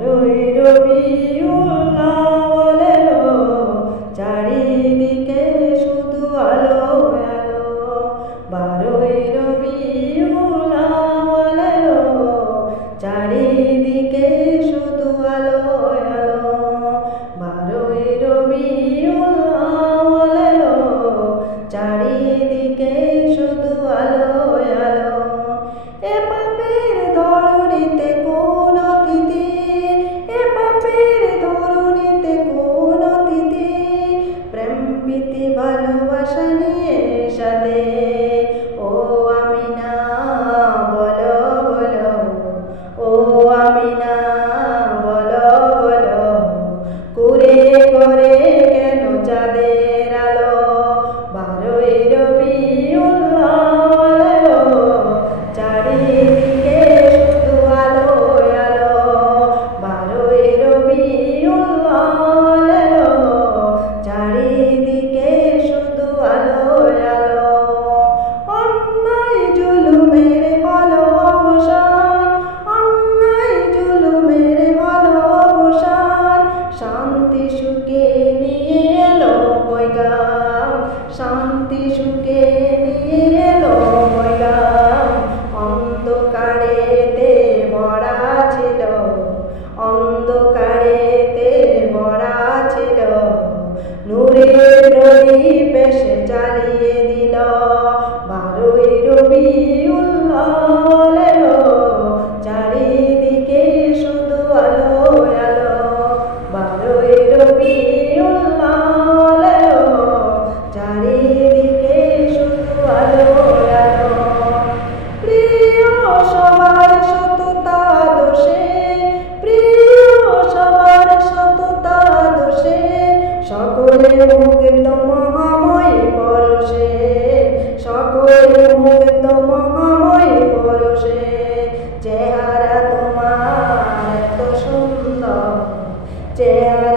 রবিউল আউয়াল এলো, চারিদিকে শুধু আলো আলো। 12ই রবিউল আউয়াল এলো, চারিদিকে শুধু আলো আলো। 12ই রবিউল আউয়াল এলো, চারিদিকে শুধু আলো আলো। এ পাপের ধরণীতে কোন অতিথি, এ পাপের ধরণীতে কোন অতিথি, প্রেম প্রীতি ভালোবাসা নিয়ে সাথে। ও আমিনা বলো বলো, ও আমিনা বলো বলো, কুরে করে কেন চাঁদের আলো। 12ই রবিউল আউয়াল এলো, চারিদিকে শুধু আলো আলো। 12ই রবিউল আউয়াল এলো, চারিদিকে শুধু আলো আলো। অন্যায় জুলুমের হলো অবসান, অন্যায় জুলুমের হলো অবসান। শান্তি সুখে নিয়ে এলো পয়গাম, শান্তি সুখে নিয়ে এলো পয়গাম। অন্ধকারেতে ভরা ছিল, অন্ধকারেতে ভরা ছিল, নূরের প্রদীপ এসে জ্বালিয়ে দিল। 12ই রবিউল আউয়াল এলো, চারিদিকে শুধু আলো আলো। 12ই রবিউল আউয়াল এলো, চারিদিকে শুধু আলো আলো। প্রিয় সবার সততা দোষে, প্রিয় সবার সততা দোষে, সকলে মুগ্ধ মহাময় পরশে, সকলে মুগ্ধ মহাময় পরশে। চেহারা তোমার এত সুন্দর, চেহারা